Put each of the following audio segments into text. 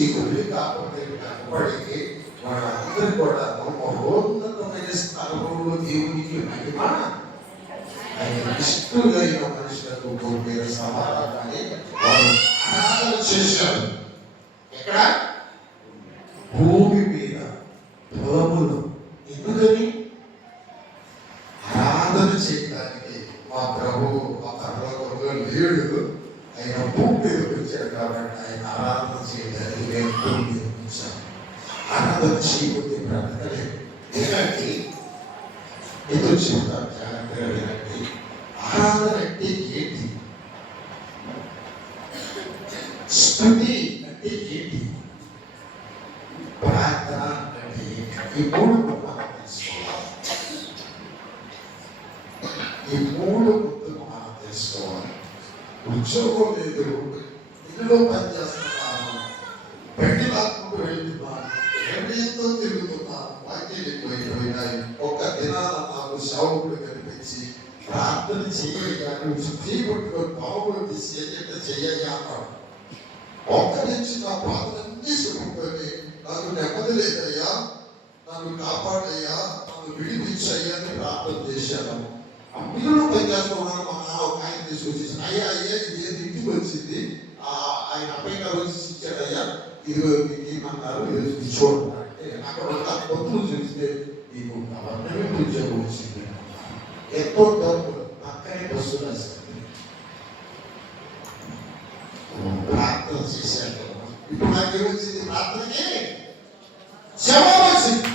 ఈ గురి కాకపోతే కనబడి వాళ్ళందరూ కూడా మహోన్నతమైన స్థలంలో దేవునికి మహిమ ఆయన ఇష్టమైన మనుషులకు కోరిన సమాధానాన్ని వారు ఆరాధన చేశారు. ఎక్కడ? భూమి మీద భూములు. ఎందుకని? ఆరాధన చేయడానికి మా ప్రభు మా పరలోకంలో లేడు, ఆయన భూమి మీదకి వచ్చాడు కాబట్టి ఆయన ఆరాధన చేయడానికి మేము భూమి మీదకి వచ్చాము. ఆరాధన చేయకపోతే బ్రతకలేదు. ఎందుకంటే ఎందుకు చెప్తాను జాగ్రత్తగా వినండి. ఆరాధన అంటే ఏంటి? స్తుతి అంటే ఏంటి? ప్రార్థన అంటే ఏంటి? ఈ మూడు మనం తెలుసుకోవాలి. ఈ మూడు గుర్తుకు మనం తెలుసుకోవాలి. ఉద్యోగం లేదు, ఇందులో పనిచేస్తున్నాను, పెట్టి లాక్కుంటూ వెళ్తున్నాను, ఎంతో తిరుగుతున్నాను, వాక్యాలు ఎక్కువైపోయినాయి. ఒక దినాన నాకు సేవకుడు కనిపించి ప్రార్థన చేయాలి, నువ్వు శుద్ధి పట్టుకొని పావులు తీసి ఎంత చెయ్యాలి అన్నాడు. ఒక్క నుంచి నా బాధలన్నీ చెప్పుకొని నాకు నెమ్మది లేదయ్యా, నన్ను కాపాడయ్యా, నన్ను విడిపించయ్యా అని ప్రార్థన చేశాను. అందులో పనిచేస్తున్నాను. మా నాన్న ఒక ఆయన తీసుకొచ్చేసి అయ్యా అయ్యా ఇది ఇంటికి వచ్చింది, ఆయన అబ్బాయి గారు వచ్చి ఇచ్చాడయ్యా, ఇది ఏమన్నారు, ఇది చూడండి అంటే అక్కడ ఉన్న పొత్తులు చూస్తే నీకు గవర్నమెంట్ ఉద్యోగం వచ్చింది, ఎంతో డబ్బు, పక్కనే బస్సు రాసింది. ప్రార్థన చేశాను. ఇప్పుడు నాకేమొచ్చింది? ప్రార్థనకి జవాబు వచ్చింది.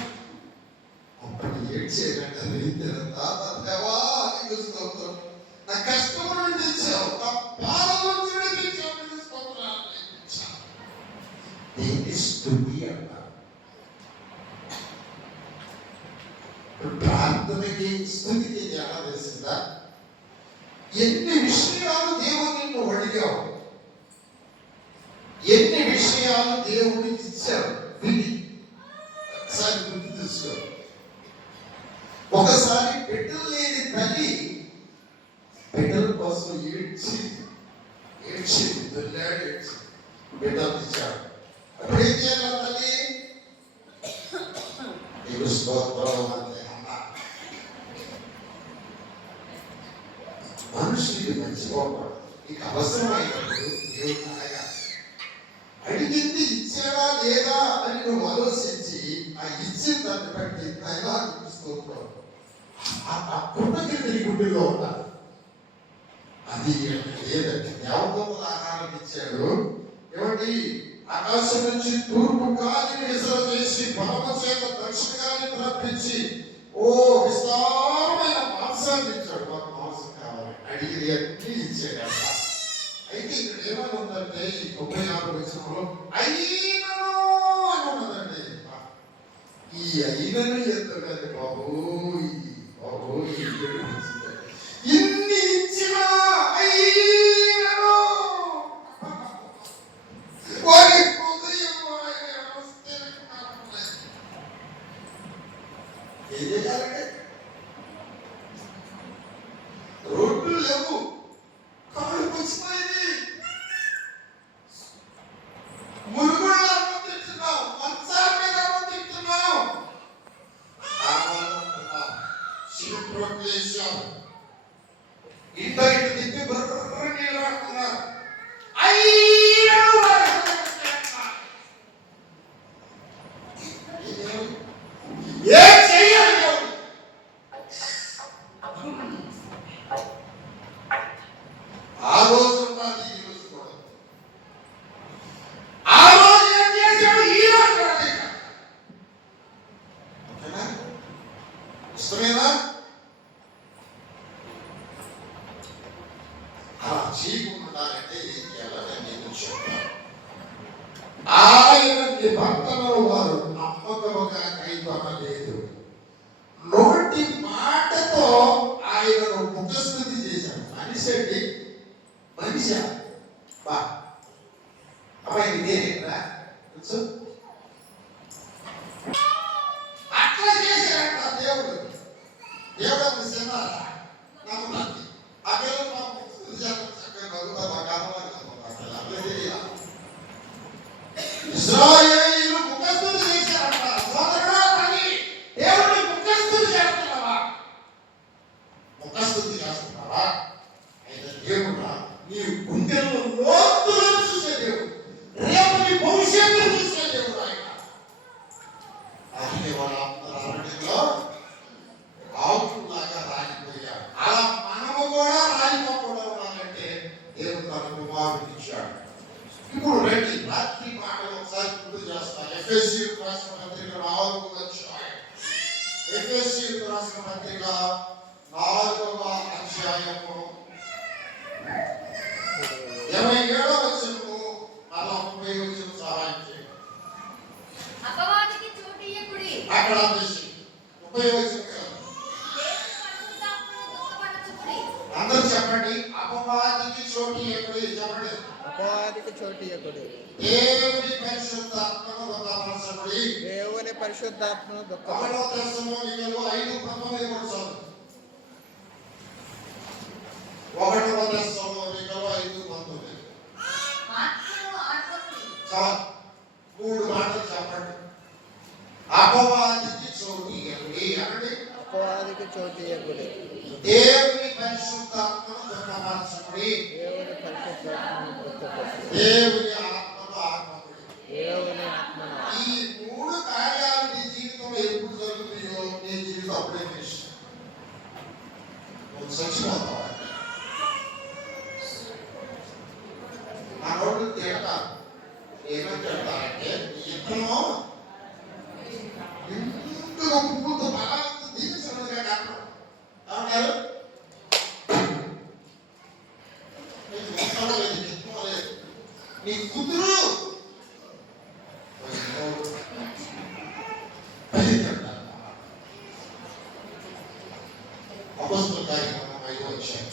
అప్పుడు ఏడ్చేదంటే నా కష్టం నుండి ఇచ్చావు, నా బాధ నుండి ఇచ్చావు. స్తుతి అన్నారు. ప్రార్థనకి స్తుతికి ఎలా తెలిసిందా? ఎన్ని విషయాలు దేవుని నువ్వు అడిగావు, ఎన్ని విషయాలు దేవునికి ఇచ్చారు విని ఒకసారి గుర్తు తీసుకో. ఒకసారి బిడ్డలు లేని తల్లి బిడ్డల కోసం ఏడ్చి దొల్లాడు, బిడ్డలు ఇచ్చాడు. అప్పుడు ఏం చేయాలి తల్లి? నీకు స్తోత్రం అంటే అమ్మ. మనుషులకి మర్చిపోకూడదు. నీకు అవసరమైనప్పుడు దేవుడు అడిగింది ఇచ్చాడా లేదా అని నువ్వు ఆలోచించి ఆ ఇచ్చిన దాన్ని బట్టి అయినా స్తోత్రం. ఆ కృతజ్ఞత నీ గుండెలో ఉండాలి. అది లేదంటే దేవదూతల ఆహారం ఇచ్చాడు. ఏమండి? ఆకాశం నుంచి తూర్పు గాలిని విసర్జించి పరమ చేత దక్షిణ గాలిని రప్పించి విస్తారమైన మాంసాన్ని ఇచ్చాడు. మాకు మాంసం కావాలి అడిగి అన్ని ఇచ్చాడు. అయితే ఇక్కడ ఏమని ఉందంటే ఈ 96 వచనంలో అయినను అని ఉన్నదండి. ఈ అయినను ఎంతగానే బాబు ఇన్ని ఇచ్చినా అయినను వారి హృదయం ఏం చేయాలంటే రోడ్లు లేవు, కాళ్ళు పుచ్చిపోయింది, మురుగుళ్ళు అన్నం తింటున్నావు, మంచాల మీద అన్నం తింటున్నావు, రోడ్లు వేసావు, ఇంత ఇటు తిప్పి బర్ర నీళ్ళు రాకున్నారు. ఏం చెయ్యాలి? ఆ రోజు ఉన్నది ఈ రోజు కూడా. ఆ రోజు ఏం చేశాడు? ఈ రోజు కూడా ఇష్టమేనా? అలా చేయకుండాలంటే ఏం చేయాలని నేను చెప్తాను. ఆయన నిబంధనలు వారు నమ్మకముగా కైకొనలేదు. నోటి మాటతో ఆయనను ముఖస్థుతి చేశాడు. మనిషి అండి, మనిషి బా అమ్మాయి నేనేరా అట్లా చేశాడంట దేవుడు. దేవుడు సినిమారా నమ్మకాన్ని ఆ పిల్లలు చక్కగా ఇశ్రాయేలీయులు ముఖస్తుతి చేశారంట. సోదరుడా పని దేవుడిని ముఖస్తుతి చేస్తున్నావా? ముఖస్తుతి చేస్తున్నావా? అయితే దేవుడా నీ గుండెల్లో లోతులను చూసే దేవుడు, రేపు నీ భవిష్యత్తును చూసే దేవుడు ఆయన. అందుకే వాళ్ళ అరణ్యంలో ఆవులాగా రాలిపోయారు. అలా మనము కూడా రాలిపోకుండా ఉండాలంటే దేవుడు తన కుమారుడిని ఇచ్చాడు. ఇప్పుడు రండి, రాత్రి మాటలు ఒకసారి గుర్తు చేస్తాను. ఎఫెసీయులకు రాసిన పత్రిక 4వ అధ్యాయం. ఎఫెసీయులకు రాసిన పత్రిక 4వ అధ్యాయము 27వ వచనము మరలా 30వ వచనం సహాయం చేయండి. అపవాదికి చోటు ఇయ్యకుడి. అక్కడ 30వ వచనం అందరూ చెప్పండి. అపవాదికి చోటు ఇయ్యకుడి. చెప్పండి. అపవాదికి చోటు ఇయ్యకుడి. దేవుని పరిశుద్ధాత్మను దుఃఖపరచకుడి. దేవుని పరిశుద్ధాత్మను ఒకటో తెస్సలోనికలు 5:19 కూడా చదువు. ఒకటో తెస్సలోనికలు 5:19. ఆత్మను ఆత్మకుడి. చాలు. 3 మాటలు చెప్పండి. అపవాదికి చోటు ఇయ్యకుడి. అనండి. అపవాదికి చోటు ఇయ్యకుడి. దేవుని పరిశుద్ధాత్మను దుఃఖపరచకుడి. దేవుని పరిశుద్ధాత్మను దుఃఖపరచకుడి. దేవుని ఆత్మను ఆత్మకుడి. దేవుని ఆత్మను. ఈ 3 కార్యాలు నీ జీవితంలో ఎప్పుడు జరుగుతాయో నీ జీవితం అప్పుడే ఫినిష్. నువ్వు చచ్చిపోతావు. ఆ రోడ్డు తిడతారు. ఏమని తిడతారంటే ఇతను ఇంట్లో పువ్వుతో బాగా దీవించడానికి కారణం ఏమంటారు? నీ కూతురు అపోస్తలుల కార్యక్రమం 5వ అధ్యాయం.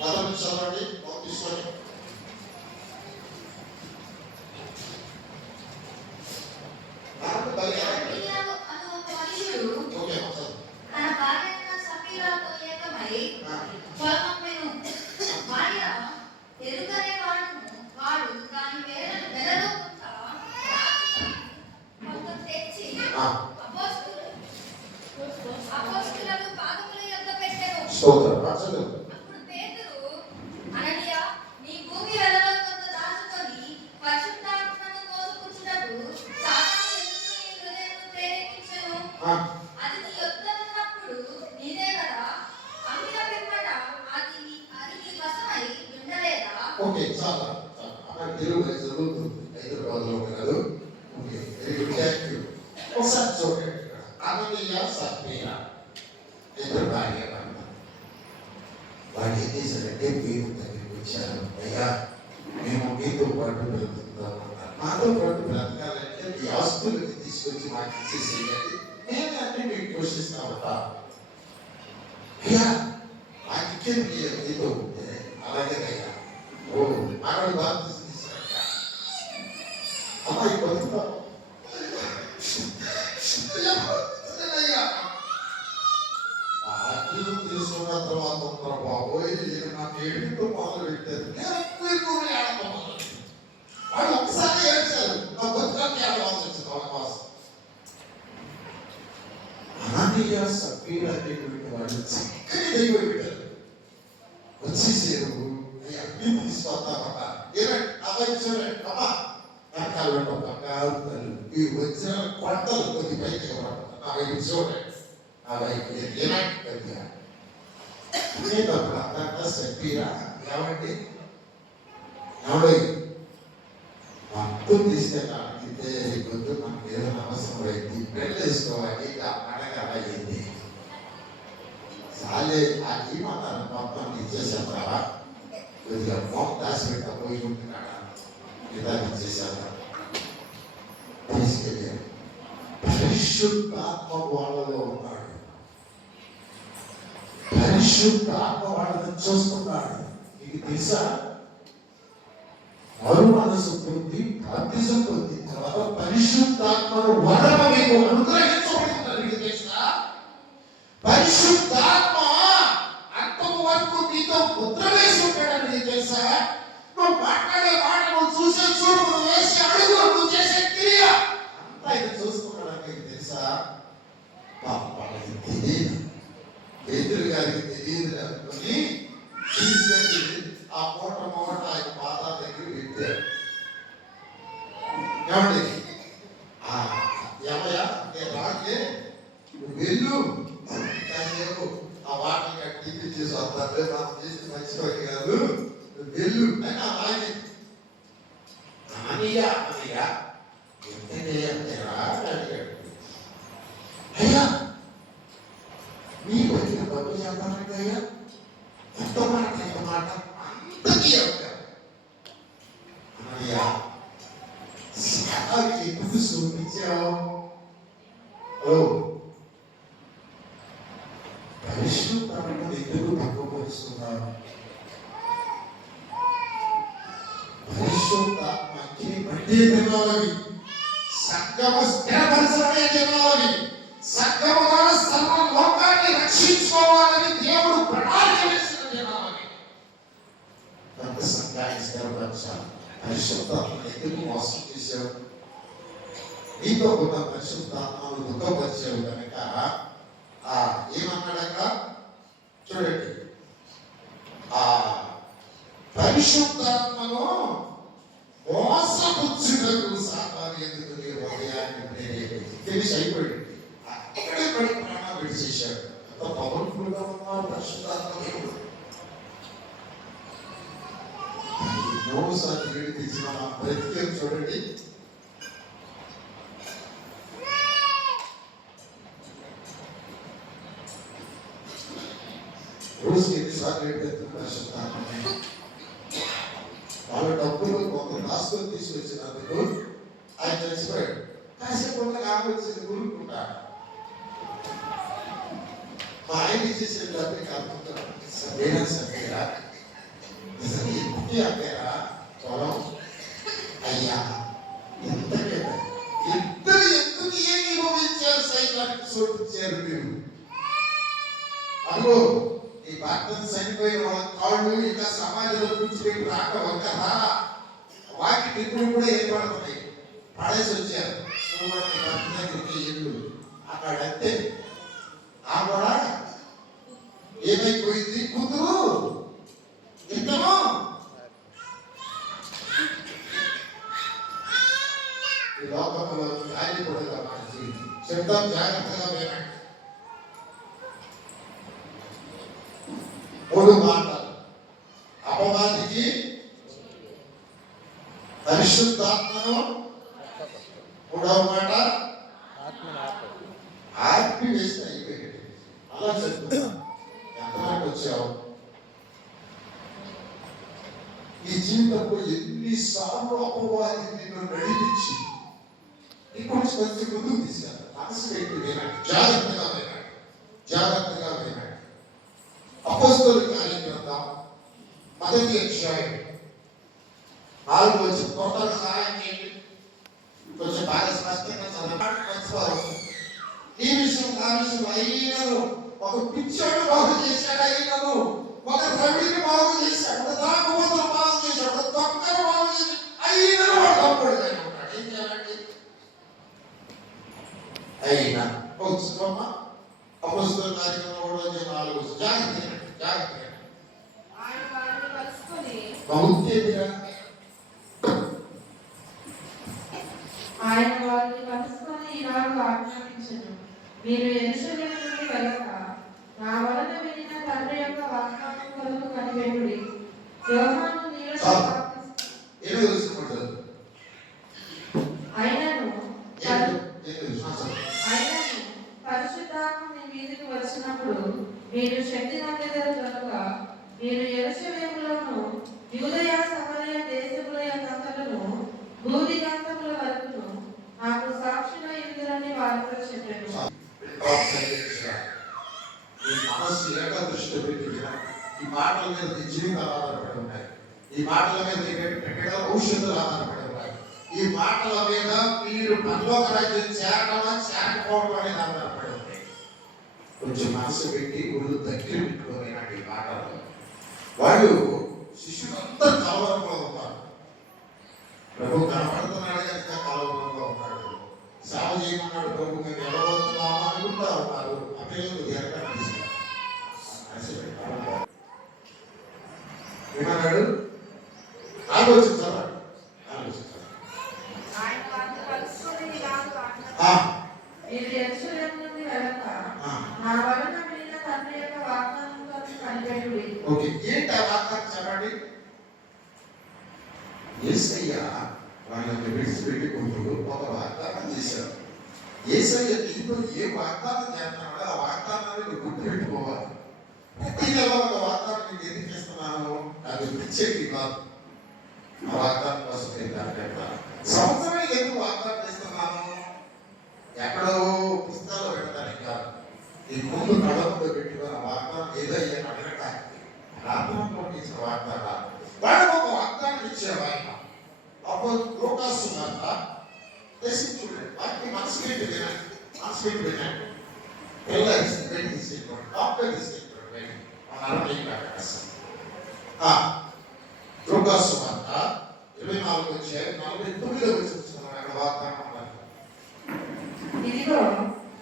మొదటి చదవండి. తీసుకొని ఎలీయావు అను ఒక మనుషుడు ఓకే చదువు. తన భార్యైన సఫీరాతో ఏకమై పొలమమ్మెను. భార్య ఎరుగనే వాడు దాని వెలలో కొంత తెచ్చి అపోస్తలుల పాదముల యొద్ద పెట్టెను. చదువు. అప్పుడు పేతురు, అననీయ, నీ భూమి వెలలో కొంత దాచుకొని పరిశుద్ధాత్మను మోసపుచ్చుటకు సాతాను ఎందుకు నీ హృదయమును ప్రేరేపించెను? అది నీ యొద్ద ఉన్నప్పుడు నీదే కదా, అమ్మిన పిమ్మట అది నీ వశమై ఉండలేదా? ఓకే చాలా అక్కడ తెలుగు చదువుతుంది. హైదరాబాద్లో కాదు. Okay very good. Thank you. ఒకసారి చూడండి. అననీయ సఫీరా ఇద్దరు భార్య భర్త. వాడు ఏం చేశారంటే పేరు దగ్గరికి వచ్చారు. అయ్యా మేము మీతో పాటు బ్రతుకుతాము. మాతో పాటు బ్రతకాలంటే మీ ఆస్తులకి తీసుకొచ్చి మాకు ఇచ్చేసేయాలి. మేము అన్ని మీకు పోషిస్తామట. అయ్యా నాకు ఇచ్చేది మీతో ఉంటే అలాగేనయ్యా. ఓ మనల్ని బాప్తిసం తీసుకురాక అమ్మాయి బతుకుతాం. తీసుకున్న తర్వాత బాబోయ్ నాకు ఏడుతో మొదలు పెట్టారు. వాళ్ళు ఒకసారి ఏడ్చారు. నా బతుకాన్ని ఏడవాల్సి వచ్చింది అవకాశం. అననీయ సఫీరా అనేటువంటి వాళ్ళు చక్కని దైవం పెట్టారు. వచ్చేసారు. అన్ని తీసుకొస్తామట. ఏనండి నా వైపు చూడండి. అమ్మా వెనకాల పక్కలు ఈ వచ్చిన కొండలు కొద్ది పైకి ఇవ్వడం. నా వైపు చూడండి. నా వైపు ఏనాటి పెద్ద అప్పుడు సఫీరా ఏమండి ఎవడో మొత్తం తీసుకెళ్ళాలంటే కొద్ది మనకి ఏదైనా అవసరం అయింది. పెళ్ళేసుకోవాలి అడగాలయ్యింది. చాలే ఆ జీవితాన్ని మొత్తం ఇచ్చేసేస్తావా? కొద్దిగా మొత్తం దాచిపెట్ట పోయి ఉంటున్నాడా? ఇలా ఇచ్చేసేదా? తీసుకెళ్ళారు. పరిశుద్ధాత్మ వాళ్ళలో ఉన్నాడు. పరిశుద్ధాత్మ వాళ్ళని చూస్తున్నాడు. నీకు తెలుసా? మరు మనసు పొంది బాప్తిజం పొందిన తర్వాత పరిశుద్ధాత్మను వరమ మీకు అనుగ్రహించబడుతుందని మీకు తెలుసా? పరిశుద్ధాత్మ అంతము వరకు మీతో ముద్ర తెలియదు, పేతురు గారికి తెలియదు అనుకుని తీసుకెళ్ళి ఆ మూట ఆయన పాదాల దగ్గర పెట్టారు. ఏమండి ఏమయ్యా నేను రాకే నువ్వు వెళ్ళు కానీ ఆ వాటిని కట్టి చేసి వస్తాను మనం చేసి మంచివాడి కాదు నువ్వు వెళ్ళు అని ఆ వాయిని అనియా అనియా ఎంతేరా అడిగాడు. అయ్యా మీకు వచ్చిన డబ్బు చెప్పాలంటే అయ్యా ఎంత మాట అంతకీ అన్నయ్యా శాఖకి ఎందుకు చూపించావు? ఓ పరిశుద్ధమైన ఎందుకు తక్కువపరుస్తున్నావు? పరిశుద్ధాత్మకి బట్టి తినాలని సంగము స్థిరపరచడమే తినాలని సంగము ద్వారా సర్వ లోకాన్ని రక్షించుకోవాలని దేవుడు ప్రణాళిక వేసిన తినాలని అంత సంఘాన్ని స్థిరపరచాలి. పరిశుద్ధాత్మ ఎందుకు మోసం చేశావు? నీతో ఉన్న పరిశుద్ధాత్మను దుఃఖపరిచావు కనుక ఏమన్నాడక చూడండి, ఆ పరిశుద్ధాత్మను మోసపుచ్చుటకు సాతాను ఎందుకు నీ హృదయాన్ని ప్రేరేపించి తెలిసి అయిపోయింది. అక్కడే పడి ప్రాణం విడిచేశాడు. అంత పవర్ఫుల్ గా ఉన్నారు పరిశుద్ధాత్మ. మూడుసార్లు వీడి తెచ్చిన బ్రతికే చూడండి. రోజుకి ఎన్నిసార్లు ఏడుతుంది పరిశుద్ధాత్మని. వాళ్ళ డబ్బులు కొంత రాసుకొని తీసుకొచ్చినందుకు ఆయన చచ్చిపోయాడు. కాసేపు ఆలోచించి ఊరుకుంటాడు. మా ఆయన ఇచ్చేసిన డబ్బుకి అర్థం సరేనా సరేరా నిజంగా ఎందుకు అమ్మారా పొలం అయ్యా ఎంతకేనా ఇద్దరు ఎందుకు ఏకీభవించారు సైతానికి చూపించారు మీరు? అదిగో ఈ భర్తను చనిపోయిన వాళ్ళ కాళ్ళు ఇంకా సమాజంలో కూర్చుని రాక వంకరా వాకి టిప్పులు కూడా ఏర్పడుతున్నాయి. పడేసి వచ్చారు భర్త దగ్గరికి ఇల్లు అక్కడ అంతే. ఆ కూడా ఏమైపోయింది కూతురు ఇంకనో ఈ లోకంలో ఆగిపోతుందా మన జీవితం? చెప్తాం జాగ్రత్తగా వినండి. మూడు మాటలు అపవాదికి పరిశుద్ధాత్మను, మూడవ మాట ఆత్మ వేస్తే అయిపోయింది. అలా చెప్తున్నా ఎంతవరకు వచ్చావు? ఈ జీవితంలో ఎన్నిసార్లు అపవాది నిన్ను నడిపించి ఇంకొంచెం కొంచెం ముందుకు తీసుకెళ్ళాలి. మనసు పెట్టి వినండి, జాగ్రత్తగా వినండి, జాగ్రత్తగా వినండి. అపోస్తలుల కార్యగ్రంథం 1వ అధ్యాయం 4వ వచనం. తొందరగా సహాయం చేయండి, కొంచెం బాగా స్పష్టంగా చదవాలి. ఈ విషయం ఆ విషయం అయినను ఒక పిచ్చోడు బాగు చేశాడు, అయినను ఒక రవిని బాగు చేశాడు, ఒక దాగుబోతులు బాగు చేశాడు, ఒక దొంగను బాగు చేశాడు, అయినను వాడు దొంగడుగానే ఉంటాడు. ఏం చేయాలండి? అయినా చూడమ్మా అపోస్తలుల కార్యగ్రంథం 1వ అధ్యాయం 4వ వచనం. జాగ్రత్త ఆయన వారిని కలుసుకొని ఇలాగ ఆజ్ఞాపించెను, మీరు యెరూషలేము నుండి వెళ్ళక నా వలన వినిన తండ్రి యొక్క వాగ్దానం కొరకు కనిపెట్టుడి. యోహాను నీళ్లతో అయినను పరిశుద్ధాత్మ మీ మీదకి వచ్చినప్పుడు మీరు శక్తి నొందెదరు కనుక మీరు యెరూషలేములోను యూదయ సమరయ దేశముల అంతటను భూదిగంతముల వరకును నాకు సాక్షిగా ఇందులని వారితో చెప్పాను. ఈ మనస్సు ఏకాదృష్టి పెట్టి ఈ మాటల మీద నీ జీవితాలు ఆధారపడి ఉన్నాయి. ఈ మాటల మీద నీ పెట్టిన భవిష్యత్తులు ఆధారపడి ఉన్నాయి. ఈ మాటల మీద మీరు పరలోక రాజ్యం చేరడమా చేరకపోవడం అనేది ఆధారపడి ఉన్నాయి. కొంచెం మనసు పెట్టి ఒళ్ళు దగ్గర పెట్టుకోలేనాడు. ఈ మాటలు వాళ్ళు శిష్యులంతా కలవరంలో ఉన్నారు. ప్రభు కనపడుతున్నాడు కనుక కలవరంలో ఉన్నాడు. సేవ చేయమన్నాడు ప్రభు, మేము వెళ్ళబోతున్నామా అనుకుంటా ఉన్నారు. పిల్లలు ఎక్కడ ఏమన్నాడు? ఆలోచించాలి. ఆయన వారిని కలుసుకొని ఇలాగ ఆ, మీరు యెరూషలేము నుండి వెళ్ళక నా వలన వినిన తండ్రి యొక్క వాగ్దానంతో కనిపెట్టుడి. ఓకే, ఏంటి ఆ వాగ్దానం చెప్పండి. యేసయ్య వాళ్ళని విడిచిపెట్టుకుంటూ ఒక వాగ్దానం చేశారు. యేసయ్య నీతో ఏ వాగ్దానం చేస్తున్నాడో ఆ వాగ్దానాన్ని నువ్వు గుర్తుపెట్టుకోవాలి. ప్రతి నెల ఒక వాగ్దానం నీకు ఎందుకు చేస్తున్నాను? అది పిచ్చేది కాదు. ఆ వాగ్దానం కోసం నేను కనిపెడతాను. సంవత్సరం ఎందుకు వాగ్దానం చేస్తున్నాను? ఎక్కడో పుస్తకాలు పెట్టడానికి కాదు. నీ ముందు కడపలో పెట్టుకున్న వాగ్దానం ఏదయ్యా అడగటానికి ప్రార్థనలో ఇచ్చిన వాగ్దానాలు. వాళ్ళకు ఒక వాగ్దానం ఇచ్చారు ఆయన. అప్పుడు లోకాసు మాట చేసి చూడండి. వాటిని మనసు పెట్టి వినండి. మనసు పెట్టి వినండి. పిల్లలు పెట్టి తీసుకెళ్ళిపోండి. డాక్టర్ తీసుకెళ్ళిపోండి. మన అరవై కష్టం. లోకాసు మాట 24 వచ్చాయి. 49 వచ్చి అక్కడ వాగ్దానం ఉన్నారు. ఇదిగో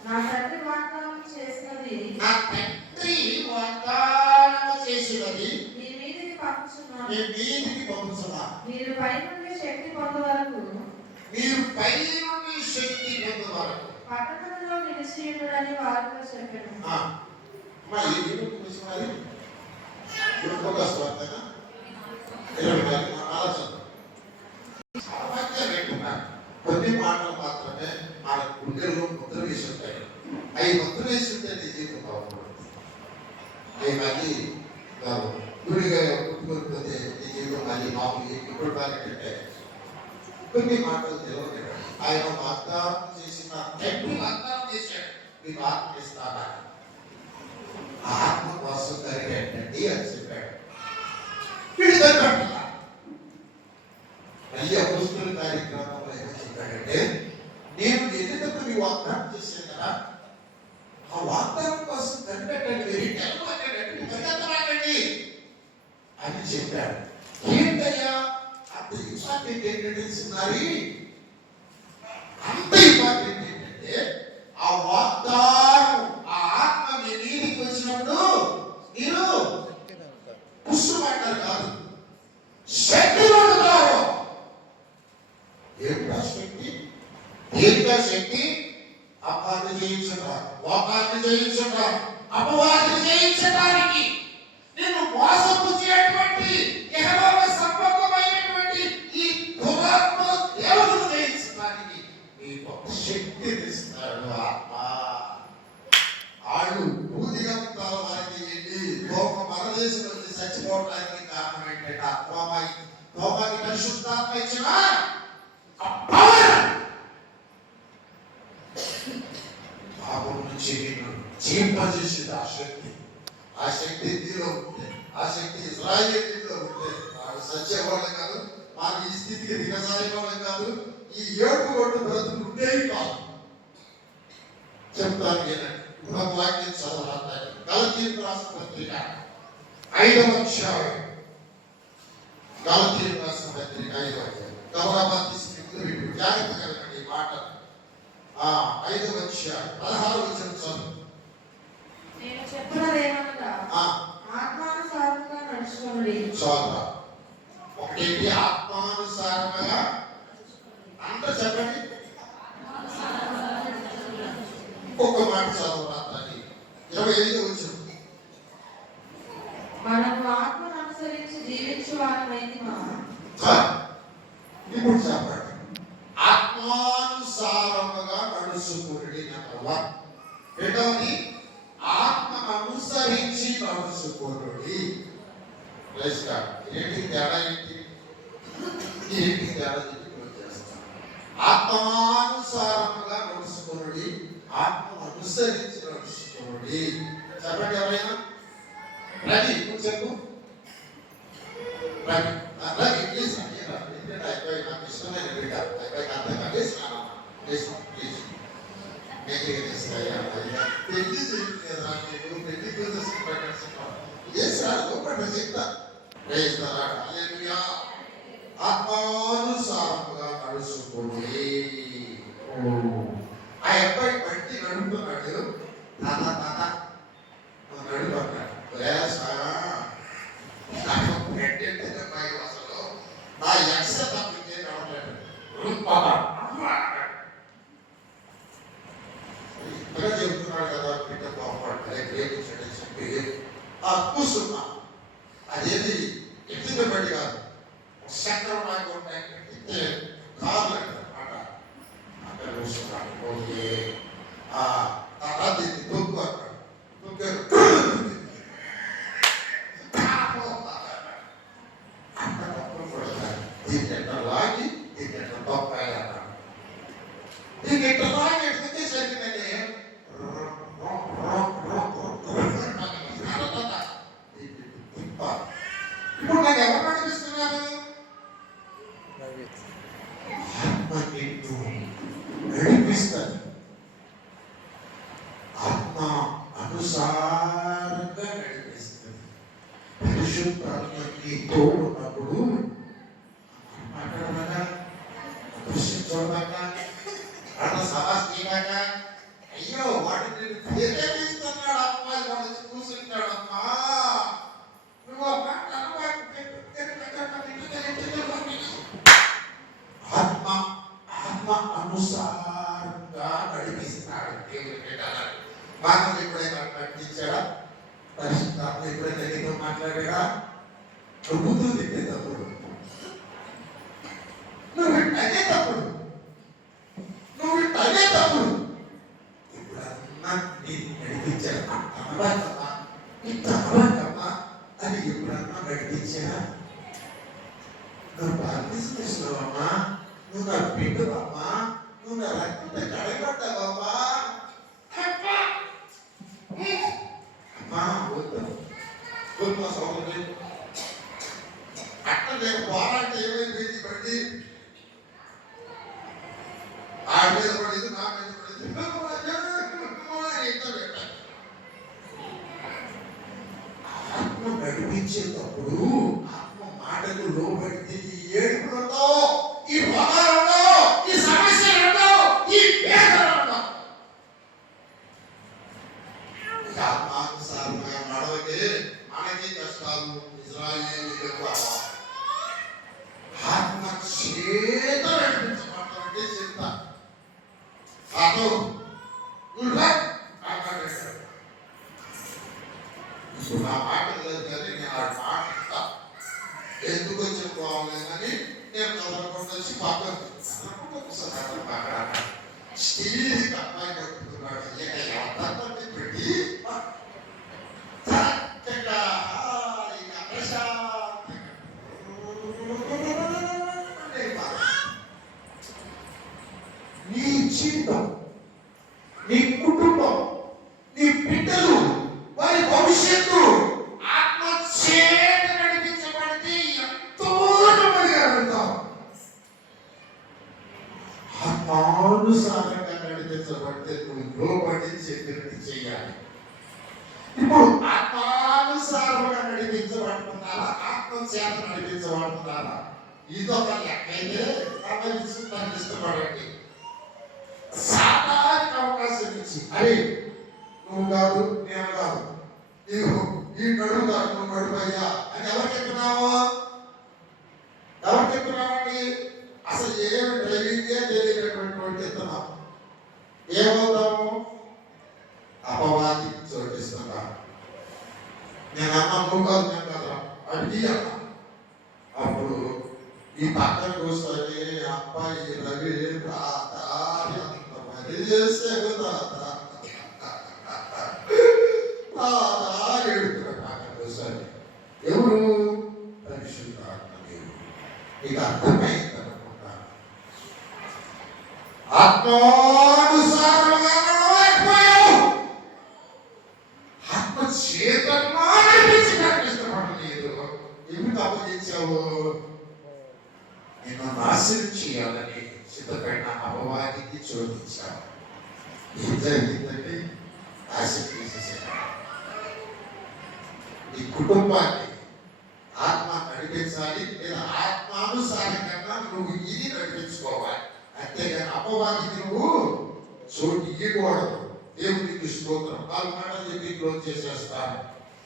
నా తండ్రి వాగ్దానం చేసినది నా తండ్రి వాగ్దానం చేసినది మీ మీదికి పంపుచున్నాను. మీ మీదికి పంపుతున్నాను. మీరు పై నుండి శక్తి పొందు వరకు మీరు పై నుండి శక్తి పొందు వరకు పట్టణంలో నిలిచి ఉండుడని వారితో చెప్పాను. మరి ఎందుకు పిలిచినారు? ఒక స్వార్థన 24 ఆలోచన కొన్ని మాటలు మాత్రమే మన గుండెల్లో ముద్ర వేసి ఉంటాయి. అవి ముద్ర వేసి ఉంటే నీ జీవితం బాగుపడుతుంది. అవి మళ్ళీ గుడిగా గుర్తుకొనిపోతే నీ జీవితం మళ్ళీ మామూలు ఇప్పుడు బాగుంటే కొన్ని మాటలు తెలియదు. ఆయన వాగ్దానం చేసిన తండ్రి వాగ్దానం చేశాడు. మీకు ఆత్మ ఇస్తాడా? ఆత్మ కోసం కలిగేటండి అని చెప్పాడు. వీడు కనిపెట్టాల. మళ్ళీ అపోస్తుల కార్యక్రమంలో ఏమో చెప్పాడంటే, నేను ఎన్నికకు మీ వాగ్దానం చేశాను కదా, ఆ వాగ్దానం కోసం కనిపెట్టండి. మీరు పరిగెత్తమాకండి అని చెప్పాడు. ఏంటయ్యా అంత ఇంపార్టెంట్ ఏంటంటే చిన్నారి, అంత ఇంపార్టెంట్ ఏంటంటే ఆ వాగ్దానం, ఆ ఆత్మ మీ నీటికి వచ్చినప్పుడు మీరు పుష్పమంటారు కాదు, శక్తి పొందుతారు. ఏమిటా శక్తి? ఏంటా శక్తి? అపాన్ని జయించట, లోకాన్ని జయించట, అపవాదిని జయించడానికి, నేను మోసపు చేయటువంటి యెహోవా సంపూర్ణమైనటువంటి ఈ దురాత్మ దేవుని జయించడానికి మీకు శక్తిని ఇస్తాడు ఆత్మ. వాళ్ళు భూదిగంతాల వారికి వెళ్ళి లోక మరదేశంలో చచ్చిపోవడానికి కారణం ఏంటంటే ఆత్మమై లోకానికి పరిశుద్ధాత్మ ఇచ్చిన పాపం నుంచి నేను జీవింపజేసేది ఆ శక్తి. ఆ శక్తి నీలో ఉంటే, ఆ శక్తి ఇజ్రాయేలీలో ఉంటే వాడు సత్యవాళ్ళం కాదు, మాకు ఈ స్థితికి దిగజారేవాళ్ళం కాదు, ఈ ఏడు ఒడ్డు బ్రతుకు ఉండేవి కాదు. చెప్తాను ఏనండి. ఒక వాక్యం చదవాలి. గలతీయులకు రాసిన పత్రిక 5వ అధ్యాయం. గలతీయులకు రాసిన పత్రిక 5వ అధ్యాయం. గౌరవ తీసుకుని జాగ్రత్తగా వినండి ఈ మాట. 5వ అధ్యాయం 16వ వచనం చదువు. నేను చెప్పినదేమనగా ఆత్మానుసారంగా నడుచుకోండి. చాలు. ఒకటి ఆత్మానుసారంగా అంత చెప్పండి. ఇంకొక మాట చదవాలి. 25వ వచనం. మనము ఆత్మను అనుసరించి జీవించు వారమైతిమా. ఇప్పుడు చెప్పండి. ఆత్మానుసారముగా నడుచుకోండి. నెంబర్ 1. రెండవది ఆత్మను అనుసరించి నడుచుకోండి. ఏంటి తేడా? ఏంటి తేడా చేస్తాను. ఆత్మానుసారముగా నడుచుకోండి, ఆత్మను అనుసరించి నడుచుకోండి. చెప్పండి ఎవరైనా. రవి నువ్వు చెప్పు. రవి రవి ఇంగ్లీష్ అయిపోయి నాకు ఇష్టమైన బిడ్డ అయిపోయి అర్థం కాదేసినాను. ప్లీజ్ పెళ్లి చేయలేదా? నీకు పెళ్లి చేసినాడు చెప్తా. ఆత్మానుసారముగా నడుచుకోండి. ఆ అబ్బాయి బట్టి నడుపుతున్నాడు. తాత ఏంటంటే పై భాషలో నా యక్ష తప్పితే నడవలేదు ఇంతగా చెప్తున్నాడు కదా బిడ్డ బాగుపడలే ప్రేమించడని చెప్పి ఆ కూర్చున్నా అదేది ఎత్తున బడి కాదు చక్రం నాకు ఎత్తే కాదు అన్నమాట అక్కడ కూర్చున్నాడు ఓకే ఆ దీన్ని తొక్కు అన్నాడు తొక్కారు అక్కడ అప్పుడు కూడా దీన్ని ఎట్లా లాగి దీన్ని ఎట్లా తొక్కాలి అన్నాడు దీన్ని ఎట్లా లాగి ఎట్లా సరిగ్గా ఇప్పుడు నాకు ఎవరు నడిపిస్తున్నారు ఆత్మ నిన్ను నడిపిస్తుంది ఆత్మ అనుసారంగా నడిపిస్తుంది పరిశుద్ధాత్మ నీ తోడున్నప్పుడు మాట్లాడదాకా దృశ్యం చూడదాకా అట్లా సభాస్ తీయదాకా అయ్యో వాటిని నేను ప్రేరేపిస్తున్నాడు అమ్మాయి వాడు కూర్చుంటాడమ్మా నువ్వు ఆత్మ ఆత్మ అనుసారంగా నడిపిస్తున్నాడు దేవుడు పెట్టాలి బాగా ఎప్పుడైనా నడిపించాడా పరిశుద్ధాత్మ ఎప్పుడైనా నీతో మాట్లాడాడా ప్రభుత్వం తిట్టేటప్పుడు నువ్వు అదే తప్పుడు నువ్వు అదే తప్పుడు ఎప్పుడన్నా నేను నడిపించాను అమ్మా ఇంత అమ్మా అని ఎప్పుడన్నా నడిపించానా నువ్వు ప్రార్థిస్తున్నావమ్మా నువ్వు నా బిడ్డవమ్మా నువ్వు నా రక్తంతో కడగబడ్డావమ్మా అమ్మా వద్దు వద్దు మా సోదరుడు అట్లా నేను పోరాటం ఏమైపోయింది బట్టి ఆ మీద పడేది నా మీద పడేది ఆత్మ నడిపించేటప్పుడు ఆత్మ మాటలు లోబడితే ఈ ఏడుపులతో ఈ పొలాలతో ఈ సమస్యలతో ఈ వేదనలతో ఆత్మానుసారంగా నడవకే మనకి కష్టాలు ఇజ్రాయేలీలకు ఆత్మ చేత నడిపించమంటే చెప్తా అదో ఇప్పుడు నా మాట లేదు కానీ నేను ఆ మాట ఎందుకు చెప్పుకోవాలి కానీ నేను చదవకుండా వచ్చి పక్కన స్టీల్ అమ్మాయి పట్టుకున్నాడు ఎంత పెట్టి చక్కగా నీ జీవితం నీ కుటుంబం నీ బిడ్డలు వారి భవిష్యత్తు ఆత్మ చేత నడిపించబడితే ఎంతో నెమ్మదిగా వెళ్తాం ఆత్మానుసారంగా నడిపించబడితే నువ్వు లోబడి చెప్పినట్టు చేయాలి ఇప్పుడు ఆత్మానుసారంగా నడిపించబడుతున్నారా ఆత్మ చేత నడిపించబడుతున్నారా ఇదొక లెక్క అయితే దానికి ఇష్టపడండి సాధారణ అవకాశం ఇచ్చి అరే నువ్వు కాదు నేను కాదు ఈ నడుము కాదు నువ్వు నడుమయ్యా అని ఎవరు చెప్తున్నావా ఎవరు చెప్తున్నామండి అసలు ఏమి డ్రైవింగే తెలియనటువంటి ఎత్తున్నాం ఏమవుతాము అపవాది చోటిస్తున్నా నేను అన్నా నువ్వు కాదు నేను కదా అడిగి అన్నా అప్పుడు ఈ పక్కన కూర్చొని అబ్బాయి రవి చేస్తే ఎడుతున్నాడు పక్కన కూర్చొని ఎవరు పరిశుద్ధాత్మ దేవుడు నీకు అర్థమైంది అనుకుంటా ఆత్మానుసారంగా నడవలేకపోయావు ఆత్మ చేతన్నా నడిపించడానికి ఇష్టపడలేదు ఎందుకు అప్పగించావు నిన్ను నాశనం చేయాలని సిద్ధపడిన అపవాదికి చోటించావు ఏం జరిగిందంటే నాశనం చేసేసాడు నీ కుటుంబాన్ని ఆత్మ నడిపించాలి లేదా ఆత్మానుసారంగా నువ్వు ఇది నడిపించుకోవాలి అంతేగాని అపవాదికి నువ్వు చోటు ఇవ్వకూడదు దేవునికి స్తోత్రం 4 మాటలు చెప్పి క్లోజ్ చేసేస్తాను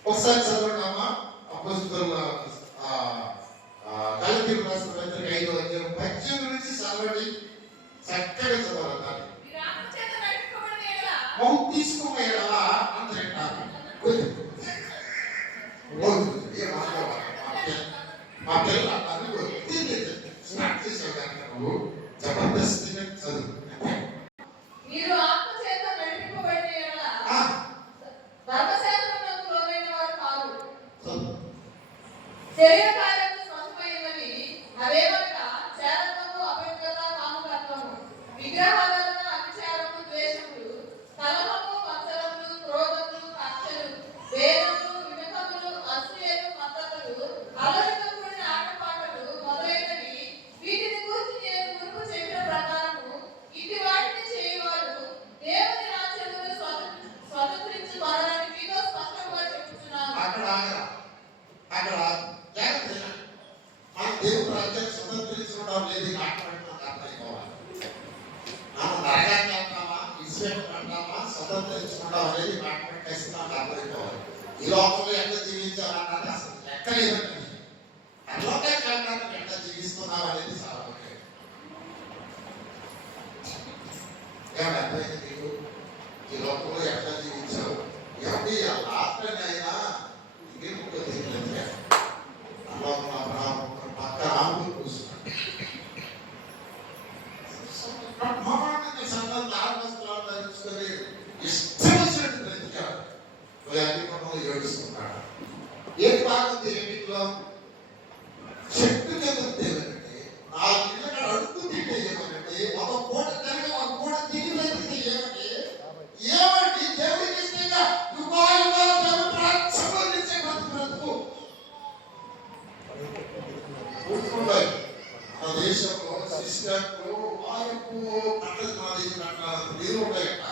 ఒకసారి చదవండి అమ్మా అపోస్తలుల మా పిల్లలు అన్నారు స్టార్ట్ చేసావు కనుక నువ్వు జబర్దస్తిగా చదువు. మీరు ఆత్మ చేత నడిపింపబడిన యెడల ఆ, ధర్మశాస్త్రమునకు లోబడిన వారు కాదు. చదువు. శరీర కార్యములు స్వల్పమైనవి. అవేమనగా చేరత్వము, అపవిత్రత, కామకత్వము, విగ్రహారాధన, అతిచారము, ద్వేషములు, కలహము, మత్సరములు, క్రోధములు, కక్షలు, భేదములు, విమతములు, అసూయలు, మత్తతులు, అల్లరితో కూడిన ఆటపాటలు మొదలైనవి. వీటిని గూర్చి నేను మునుపు చెప్పిన ప్రకారము ఇటు వాటిని చేయువాడు దేవుని రాజ్యమును స్వతంత్రించుకొనని మీతో స్పష్టంగా చెప్పుచున్నాను. అక్కడ ఆగరా, అక్కడ జాగ్రత్త వినాలి. మన దేవుడు రాజ్యాన్ని స్వతంత్రించుకోవడం లేదు. ఈ మాట మనకు అర్థమైపోవాలి. మనం నరకాన్ని అంటామా, ఇసుక అంటామా, స్వతంత్రించుకోవడం అనేది మాట మనకు అర్థమైపోవాలి. ఈ లోకంలో ఎట్లా జీవించాలన్నది అసలు ఎక్కలేదండి. అట్లోకే కారణాన్ని ఎట్లా జీవిస్తున్నాం అనేది చాలా ముఖ్యం. ఏమన్నా అర్థమైంది నీకు? ఈ లోకంలో ఎట్లా జీవించావు? ఎవరి ఆ లాస్ట్నైనా ఇంకేం తెలియదు. పక్క రాముడు కూర్చున్నాడు. బ్రహ్మాండంగా సంఘంలో ఆత్మస్త్రాలు ధరించుకొని ఇష్టం వచ్చినట్టు బ్రతికాడు. అన్ని కొనలు ఏడుస్తున్నాడు. ఏం బాగుంది రెండింటిలో? చెట్టు కింద ఏమనంటే, 4 ఇళ్ళక్కడ అడుగు తింటే ఏమనంటే, ఒక పూట తిరిగి ఒక పూట తిరిగి వెళ్తే ఏమంటే, ఏమంటే దేవుడికి ఇష్టంగా యుగాలుగా దేవుడు రాజ్యంలో నిలిచే బ్రతుకు కూర్చుంటాయి. మన దేశంలో సిస్టర్లు వారికి పట్టదు. మన దేశం అట్లా నీరు ఉంటాయట.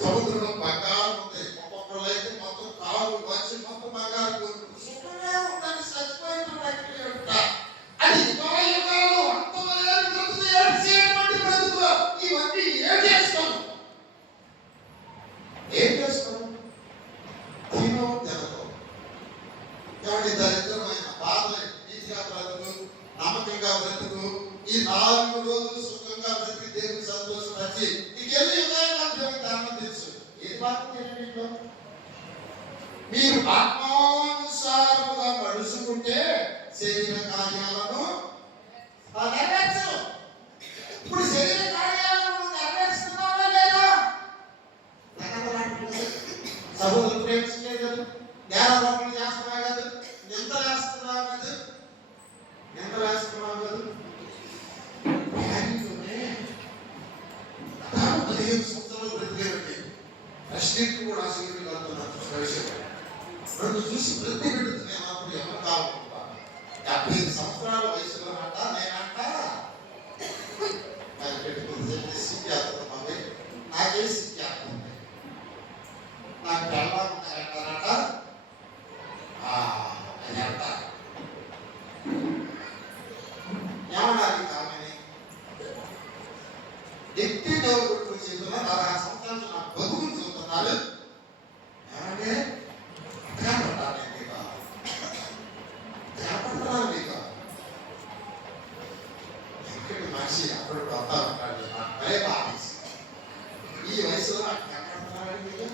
సముద్రంలో బంగారం ఉంది. ఒక్కొక్కరు అయితే మొత్తం కాలు వచ్చి మొత్తం బంగారం సుఖమే ఉందని చచ్చిపోయిన అది యుగాలు అంతమైన బ్రతుకు ఏడ్చేటువంటి బ్రతుకు. ఇవన్నీ ఏం చేస్తాం? ఏం చేస్తాం? తినో జనతో ఎవరి దరిద్రమైన బాధలే నీతిగా బ్రతుకు, నమ్మకంగా బ్రతుకు. ఈ 4 రోజులు సుఖంగా బ్రతికి దేవుని సంతోషపరిచి నీకెన్ని యుగాలు దేవుని దానం తెలుసు. ఏది బాగుంది? మీరు ఆత్మానుసారముగా నడుచుకుంటే శరీర కార్యాలను నెరవేర్చరు. ఇప్పుడు శరీర కార్యాలను నెరవేరుస్తున్నావా లేదా? సహోదరు ప్రేమించలే కదా, నేరారోపణ చేస్తున్నావు కదా, నింద వేస్తున్నావు కదా, నింద వేస్తున్నావు కదా. 15 సంవత్సరాలు బ్రతికేవండి. ప్రశ్నకి కూడా ఆశీర్వాదం కలుగుతున్నారు. నన్ను చూసి ప్రతి పెడుతుంది. అప్పుడు ఎవరు కావాలనుకుంటా 75 సంవత్సరాల వయసులో అంట నేనంట సిక్కేస్తున్నాయి. నాకే సిక్కేస్తుంది. నాకు పెళ్ళాలంటారట. అది అంట ఏమన్నారు కామని ఎత్తి దేవుడు చేతుల్లో 16 సంవత్సరాలు నా బతుకులు చూస్తున్నారు. ఏమంటే మనిషి అప్పుడు వస్తా ఉంటాడు. భలే బాధేసి ఈ వయసులో మాట్లాడుతున్నాడు.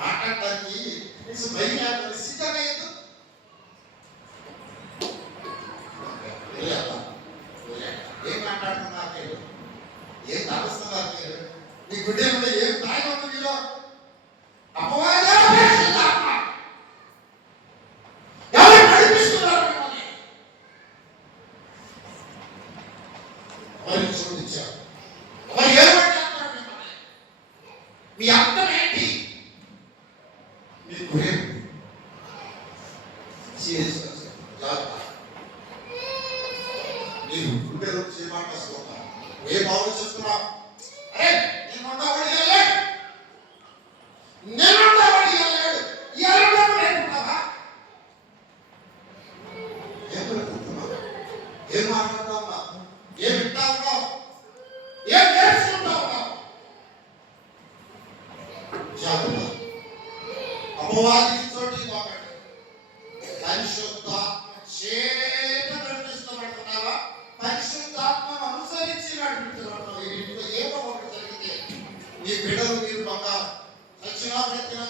మాట్లాడటానికి భయం సిద్ధమయ్యదు. ఏం మాట్లాడుతున్నారు మీరు? ఏం తలుస్తున్నారు మీరు? మీ గుడ్డే ఉంటే ఏం తాగి ఉంది మీరు? ఎవరు నడిపిస్తున్నారు మిమ్మల్ని? ఎవరికి చూపించారు? ఎవరు ఏమంటారు మిమ్మల్ని? మీ అర్థం ఏంటి? మీ గురేం సీరియస్గా జాగ్రత్త. మీరు గుండె చేయమాట వస్తున్నారు. ఏం ఆలోచిస్తున్నావు? అరే నేను ఉండవాడు వెళ్ళాడు, నేను ఉండవాడు వెళ్ళాడు. ఏం పెడుతున్నావు? ఏం మాట్లాడుతా ఉన్నావు? ఏం వింటా ఉన్నావు? ఏం నేర్చుకుంటా ఉన్నావు? జాగ్రత్త. అపవాదికి చోటు ఇవ్వకండి. పరిశుద్ధాత్మ చేత నడిపిస్తబడుతున్నావా? పరిశుద్ధాత్మను అనుసరించి నడిపించబడుతున్నావు. ఈ ఇంట్లో ఏదో ఒకటి జరిగితే నీ బిడ్డలు మీరు బంగారు చచ్చినా బ్రతికినా